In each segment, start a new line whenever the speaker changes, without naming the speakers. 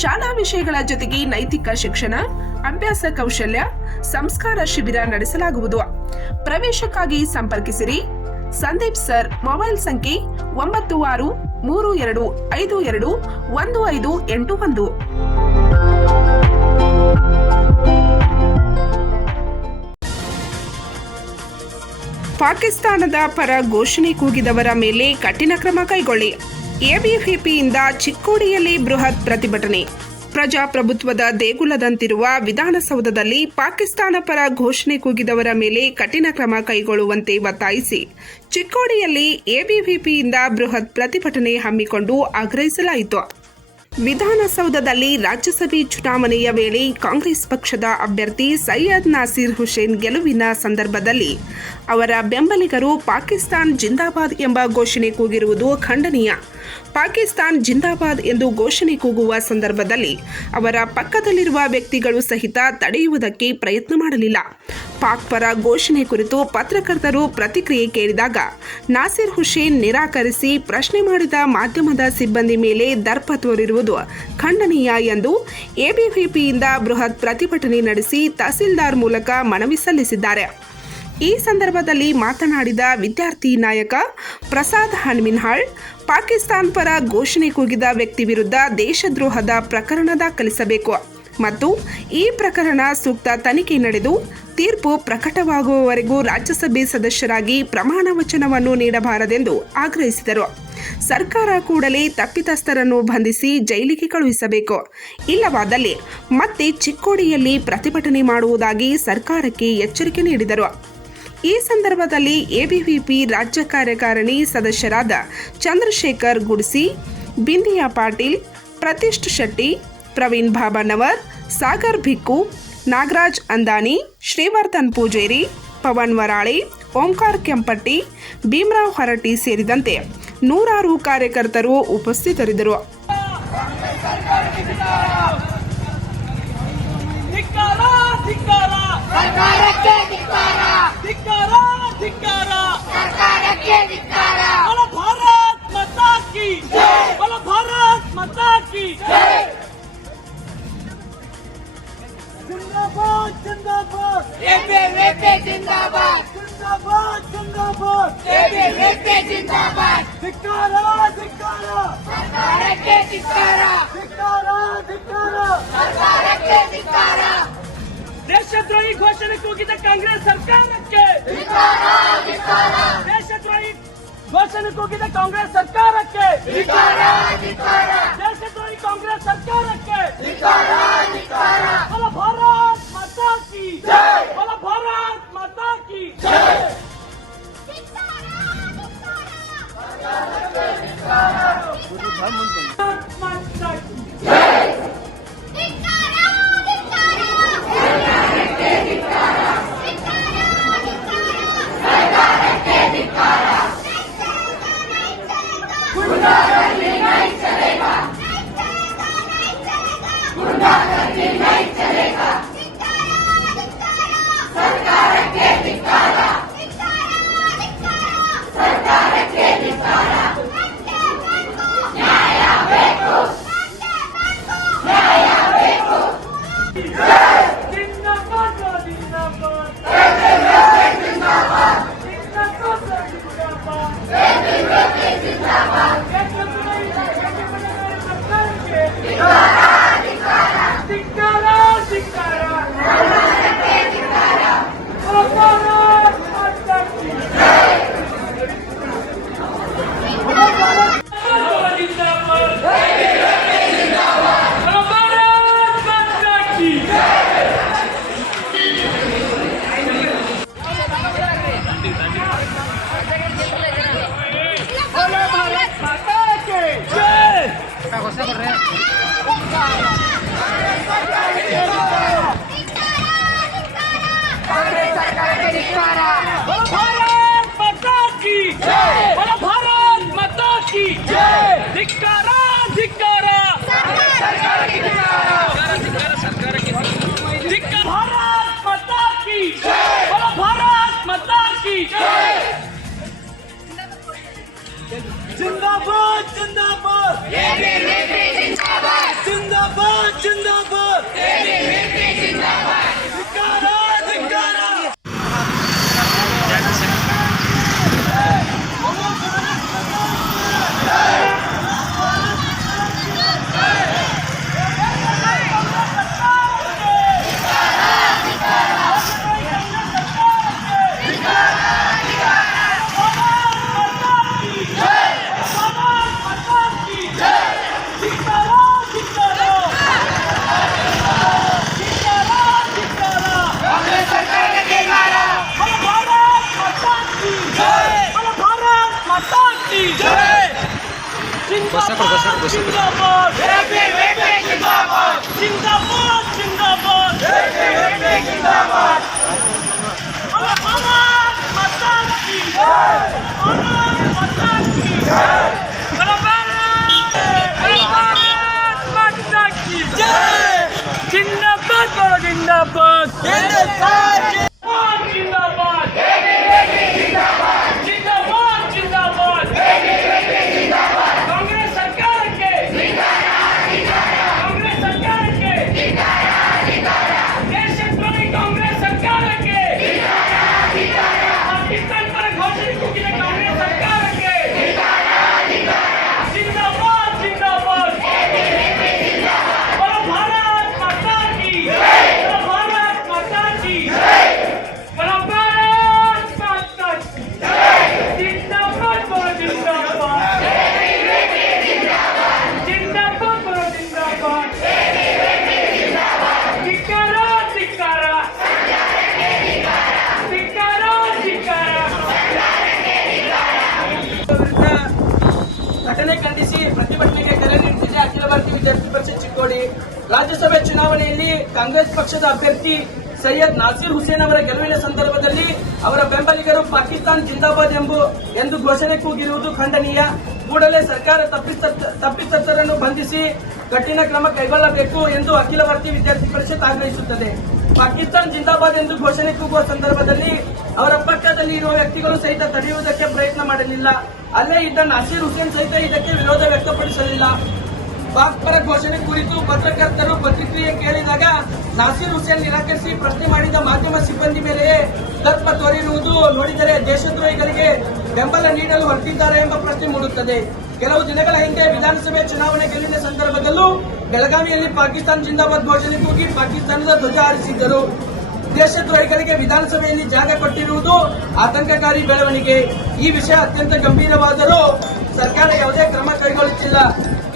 ಶಾಲಾ ವಿಷಯಗಳ ಜೊತೆಗೆ ನೈತಿಕ ಶಿಕ್ಷಣ, ಅಭ್ಯಾಸ ಕೌಶಲ್ಯ, ಸಂಸ್ಕಾರ ಶಿಬಿರ ನಡೆಸಲಾಗುವುದು. ಪ್ರವೇಶಕ್ಕಾಗಿ ಸಂಪರ್ಕಿಸಿರಿ. ಸಂದೀಪ್ ಸರ್, ಮೊಬೈಲ್ ಸಂಖ್ಯೆ ಒಂಬತ್ತು ಆರು, ಮೂರು ಎರಡು ಐದು ಎರಡು, ಒಂದು ಐದು ಎಂಟು ಒಂದು. ಪಾಕಿಸ್ತಾನದ ಪರ ಘೋಷಣೆ ಕೂಗಿದವರ ಮೇಲೆ ಕಠಿಣ ಕ್ರಮ ಕೈಗೊಳ್ಳಿ. ಎಬಿವಿಪಿಯಿಂದ ಚಿಕ್ಕೋಡಿಯಲ್ಲಿ ಬೃಹತ್ ಪ್ರತಿಭಟನೆ. ಪ್ರಜಾಪ್ರಭುತ್ವದ ದೇಗುಲದಂತಿರುವ ವಿಧಾನಸೌಧದಲ್ಲಿ ಪಾಕಿಸ್ತಾನ ಪರ ಘೋಷಣೆ ಕೂಗಿದವರ ಮೇಲೆ ಕಠಿಣ ಕ್ರಮ ಕೈಗೊಳ್ಳುವಂತೆ ಒತ್ತಾಯಿಸಿ ಚಿಕ್ಕೋಡಿಯಲ್ಲಿ ಎಬಿವಿಪಿಯಿಂದ ಬೃಹತ್ ಪ್ರತಿಭಟನೆ ಹಮ್ಮಿಕೊಂಡು ಆಗ್ರಹಿಸಲಾಯಿತು. ವಿಧಾನಸೌಧದಲ್ಲಿ ರಾಜ್ಯಸಭೆ ಚುನಾವಣೆಯ ವೇಳೆ ಕಾಂಗ್ರೆಸ್ ಪಕ್ಷದ ಅಭ್ಯರ್ಥಿ ಸೈಯದ್ ನಾಸೀರ್ ಹುಸೇನ್ ಗೆಲುವಿನ ಸಂದರ್ಭದಲ್ಲಿ ಅವರ ಬೆಂಬಲಿಗರು ಪಾಕಿಸ್ತಾನ್ ಜಿಂದಾಬಾದ್ ಎಂಬ ಘೋಷಣೆ ಕೂಗಿರುವುದು ಖಂಡನೀಯ. ಪಾಕಿಸ್ತಾನ್ ಜಿಂದಾಬಾದ್ ಎಂದು ಘೋಷಣೆ ಕೂಗುವ ಸಂದರ್ಭದಲ್ಲಿ ಅವರ ಪಕ್ಕದಲ್ಲಿರುವ ವ್ಯಕ್ತಿಗಳು ಸಹಿತ ತಡೆಯುವುದಕ್ಕೆ ಪ್ರಯತ್ನ ಮಾಡಲಿಲ್ಲ. ಪಾಕ್ ಪರ ಘೋಷಣೆ ಕುರಿತು ಪತ್ರಕರ್ತರು ಪ್ರತಿಕ್ರಿಯೆ ಕೇಳಿದಾಗ ನಾಸಿರ್ ಹುಸೇನ್ ನಿರಾಕರಿಸಿ ಪ್ರಶ್ನೆ ಮಾಡಿದ ಮಾಧ್ಯಮದ ಸಿಬ್ಬಂದಿ ಮೇಲೆ ದರ್ಪ ತೋರಿರುವುದು ಖಂಡನೀಯ ಎಂದು ಎಬಿವಿಪಿಯಿಂದ ಬೃಹತ್ ಪ್ರತಿಭಟನೆ ನಡೆಸಿ ತಹಸೀಲ್ದಾರ್ ಮೂಲಕ ಮನವಿ ಸಲ್ಲಿಸಿದ್ದಾರೆ. ಈ ಸಂದರ್ಭದಲ್ಲಿ ಮಾತನಾಡಿದ ವಿದ್ಯಾರ್ಥಿ ನಾಯಕ ಪ್ರಸಾದ್ ಹಣ್ಮಿನ್ಹಾಳ್ ಪಾಕಿಸ್ತಾನ್ ಪರ ಘೋಷಣೆ ಕೂಗಿದ ವ್ಯಕ್ತಿ ವಿರುದ್ಧ ದೇಶದ್ರೋಹದ ಪ್ರಕರಣ ದಾಖಲಿಸಬೇಕು. ಮತ್ತು ಈ ಪ್ರಕರಣ ಸೂಕ್ತ ತನಿಖೆ ನಡೆದು ತೀರ್ಪು ಪ್ರಕಟವಾಗುವವರೆಗೂ ರಾಜ್ಯಸಭೆ ಸದಸ್ಯರಾಗಿ ಪ್ರಮಾಣ ವಚನವನ್ನು ನೀಡಬಾರದೆಂದು ಆಗ್ರಹಿಸಿದರು. ಸರ್ಕಾರ ಕೂಡಲೇ ತಪ್ಪಿತಸ್ಥರನ್ನು ಬಂಧಿಸಿ ಜೈಲಿಗೆ ಕಳುಹಿಸಬೇಕು. ಇಲ್ಲವಾದಲ್ಲಿ ಮತ್ತೆ ಚಿಕ್ಕೋಡಿಯಲ್ಲಿ ಪ್ರತಿಭಟನೆ ಮಾಡುವುದಾಗಿ ಸರ್ಕಾರಕ್ಕೆ ಎಚ್ಚರಿಕೆ ನೀಡಿದರು. ಈ ಸಂದರ್ಭದಲ್ಲಿ ಎಬಿವಿಪಿ ರಾಜ್ಯ ಕಾರ್ಯಕಾರಿಣಿ ಸದಸ್ಯರಾದ ಚಂದ್ರಶೇಖರ್ ಗುಡ್ಸಿ, ಬಿಂದಿಯಾ ಪಾಟೀಲ್, ಪ್ರತಿಷ್ಠ ಶೆಟ್ಟಿ ಪ್ರವೀಣ್ ಭಾಬನವರ್ ಸಾಗರ್ ಭಿಕ್ಕು ನಾಗರಾಜ್ ಅಂದಾನಿ ಶ್ರೀವರ್ಧನ್ ಪೂಜೇರಿ ಪವನ್ ವರಾಳಿ ಓಂಕಾರ್ ಕೆಂಪಟ್ಟಿ ಭೀಮರಾವ್ ಹರಟಿ ಸೇರಿದಂತೆ ನೂರಾರು ಕಾರ್ಯಕರ್ತರು ಉಪಸ್ಥಿತರಿದ್ದರು.
ಭಾರತ್ ಮಾತಾ ಕಿ ಭಾರತ್ ಮಾತಾ ಕಿ ಜಿಂದಾಬಾದ್ ಜಿಂದಾಬಾದ್
ಎಬಿವಿಪಿ ಜಿಂದಾಬಾದ್
ಜಿಂದಾಬಾದ್ ಜಿಂದಾಬಾದ್
ಎಬಿವಿಪಿ ಜಿಂದಾಬಾದ್
ಧಿಕ್ಕಾರ ಧಿಕ್ಕಾರ
ಸರ್ಕಾರಕ್ಕೆ ಧಿಕ್ಕಾರ
ಧಿಕ್ಕಾರ ಧಿಕ್ಕಾರ
ಸರ್ಕಾರಕ್ಕೆ ಧಿಕ್ಕಾರ
ದೇಶದ್ರೋಹಿ ಘೋಷಣೆ ಕೂಗಿದ ಕಾಂಗ್ರೆಸ್ ಸರ್ಕಾರಕ್ಕೆ.
ಧಿಕ್ಕಾರ ಧಿಕ್ಕಾರ
ದೇಶದ್ರೋಹಿ ಘೋಷಣೆ ಕೂಗಿದ ಕಾಂಗ್ರೆಸ್ ಸರ್ಕಾರಕ್ಕೆ.
ಧಿಕ್ಕಾರ ಧಿಕ್ಕಾರ
ದೇಶದ್ರೋಹಿ ಕಾಂಗ್ರೆಸ್ ಸರ್ಕಾರಕ್ಕೆ
ಧಿಕ್ಕಾರ ಧಿಕ್ಕಾರ
ಬಲ ಭಾರತ್ ಮಾತಾ ಕಿ ಬಲ ಭಾರತ್ ಮಾತಾ ಕಿ ಭಾರತ್ ಧಿಕ್ಕಾರ ಧಿಕ್ಕಾರ ಧಿಕ್ಕಾರ ಭಾರತ್ ಮಾತಾ ಕಿ बोलो भारत माता की जिंदाबाद जिंदाबाद जिंदाबाद जिंदाबाद বসা কর বসা বসা
জিন্দাবাদ
ರಾಜ್ಯಸಭೆ ಚುನಾವಣೆಯಲ್ಲಿ ಕಾಂಗ್ರೆಸ್ ಪಕ್ಷದ ಅಭ್ಯರ್ಥಿ ಸೈಯದ್ ನಾಸೀರ್ ಹುಸೇನ್ ಅವರ ಗೆಲುವಿನ ಸಂದರ್ಭದಲ್ಲಿ ಅವರ ಬೆಂಬಲಿಗರು ಪಾಕಿಸ್ತಾನ್ ಜಿಂದಾಬಾದ್ ಎಂಬು ಎಂದು ಘೋಷಣೆ ಕೂಗಿರುವುದು ಖಂಡನೀಯ. ಕೂಡಲೇ ಸರ್ಕಾರ ತಪ್ಪಿತಸ್ಥ- ತಪ್ಪಿತಸ್ಥರನ್ನು ಬಂಧಿಸಿ ಕಠಿಣ ಕ್ರಮ ಕೈಗೊಳ್ಳಬೇಕು ಎಂದು ಅಖಿಲ ಭಾರತೀಯ ವಿದ್ಯಾರ್ಥಿ ಪರಿಷತ್ ಆಗ್ರಹಿಸುತ್ತದೆ. ಪಾಕಿಸ್ತಾನ್ ಜಿಂದಾಬಾದ್ ಎಂದು ಘೋಷಣೆ ಕೂಗುವ ಸಂದರ್ಭದಲ್ಲಿ ಅವರ ಪಕ್ಕದಲ್ಲಿ ಇರುವ ವ್ಯಕ್ತಿಗಳು ಸಹಿತ ತಡೆಯುವುದಕ್ಕೆ ಪ್ರಯತ್ನ ಮಾಡಲಿಲ್ಲ. ಅಲ್ಲೇ ಇದ್ದ ನಾಸೀರ್ ಹುಸೇನ್ ಸಹಿತ ಇದಕ್ಕೆ ವಿರೋಧ ವ್ಯಕ್ತಪಡಿಸಲಿಲ್ಲ. ಪರ ಘೋಷಣೆ ಕುರಿತು ಪತ್ರಕರ್ತರು ಪ್ರತಿಕ್ರಿಯೆ ಕೇಳಿದಾಗ ನಾಸೀರ್ ಹುಸೇನ್ ನಿರಾಕರಿಸಿ ಪ್ರಶ್ನೆ ಮಾಡಿದ ಮಾಧ್ಯಮ ಸಿಬ್ಬಂದಿ ಮೇಲೆಯೇ ತತ್ವ ತೋರಿರುವುದು ನೋಡಿದರೆ ದೇಶದ್ರೋಹಿಗಳಿಗೆ ಬೆಂಬಲ ನೀಡಲು ಹೊರಟಿದ್ದಾರೆ ಎಂಬ ಪ್ರಶ್ನೆ ಮೂಡುತ್ತದೆ. ಕೆಲವು ದಿನಗಳ ಹಿಂದೆ ವಿಧಾನಸಭೆ ಚುನಾವಣೆ ಗೆಲ್ಲಿನ ಸಂದರ್ಭದಲ್ಲೂ ಬೆಳಗಾವಿಯಲ್ಲಿ ಪಾಕಿಸ್ತಾನ ಜಿಂದಾಬಾದ್ ಘೋಷಣೆ ಕೂಗಿ ಪಾಕಿಸ್ತಾನದ ಧ್ವಜ ಹಾರಿಸಿದ್ದರು. ದೇಶದ್ರೋಹಿಗಳಿಗೆ ವಿಧಾನಸಭೆಯಲ್ಲಿ ಜಾಗ ಕೊಟ್ಟಿರುವುದು ಆತಂಕಕಾರಿ ಬೆಳವಣಿಗೆ. ಈ ವಿಷಯ ಅತ್ಯಂತ ಗಂಭೀರವಾದರೂ ಸರ್ಕಾರ ಯಾವುದೇ ಕ್ರಮ ಕೈಗೊಳ್ಳುತ್ತಿಲ್ಲ.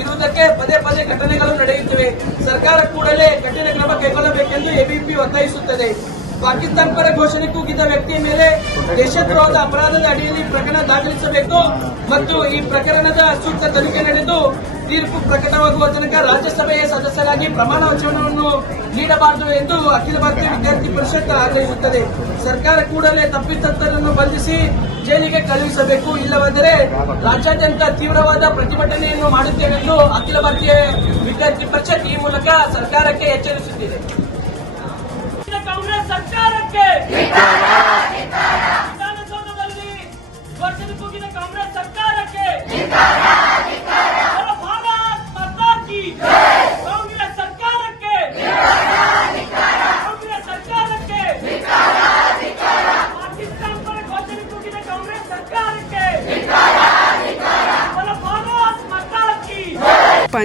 ಇರುವುದಕ್ಕೆ ಪದೇ ಪದೇ ಘಟನೆಗಳು ನಡೆಯುತ್ತಿವೆ. ಸರ್ಕಾರ ಕೂಡಲೇ ಕಠಿಣ ಕ್ರಮ ಕೈಗೊಳ್ಳಬೇಕೆಂದು ಎಬಿಪಿ ಒತ್ತಾಯಿಸುತ್ತದೆ. ಪಾಕಿಸ್ತಾನ ಪರ ಘೋಷಣೆ ಕೂಗಿದ ವ್ಯಕ್ತಿಯ ಮೇಲೆ ದೇಶದ್ರೋಹದ ಅಪರಾಧದ ಅಡಿಯಲ್ಲಿ ಪ್ರಕರಣ ದಾಖಲಿಸಬೇಕು ಮತ್ತು ಈ ಪ್ರಕರಣದ ಸೂಕ್ತ ತನಿಖೆ ನಡೆದು ತೀರ್ಪು ಪ್ರಕಟವಾಗುವ ತನಕ ರಾಜ್ಯಸಭೆಯ ಸದಸ್ಯರಾಗಿ ಪ್ರಮಾಣ ವಚನವನ್ನು ನೀಡಬಾರದು ಎಂದು ಅಖಿಲ ಭಾರತೀಯ ವಿದ್ಯಾರ್ಥಿ ಪರಿಷತ್ ಆಗ್ರಹಿಸುತ್ತದೆ. ಸರ್ಕಾರ ಕೂಡಲೇ ತಪ್ಪಿತಸ್ಥರನ್ನು ಬಂಧಿಸಿ ಜೈಲಿಗೆ ಕಳುಹಿಸಬೇಕು ಇಲ್ಲವಾದರೆ ರಾಜ್ಯಾದ್ಯಂತ ತೀವ್ರವಾದ ಪ್ರತಿಭಟನೆಯನ್ನು ಮಾಡುತ್ತೇವೆಂದು ಅಖಿಲ ಭಾರತೀಯ ವಿದ್ಯಾರ್ಥಿ ಪರಿಷತ್ ಈ ಮೂಲಕ ಸರ್ಕಾರಕ್ಕೆ ಎಚ್ಚರಿಸುತ್ತಿದೆ. ಕಾಂಗ್ರೆಸ್ ಸರ್ಕಾರಕ್ಕೆ.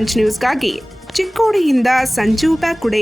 ಪಂಚ್ ನ್ಯೂಸ್ಗಾಗಿ ಚಿಕ್ಕೋಡಿಯಿಂದ ಸಂಜೀವ್ ಬ್ಯಾಕುಡೆ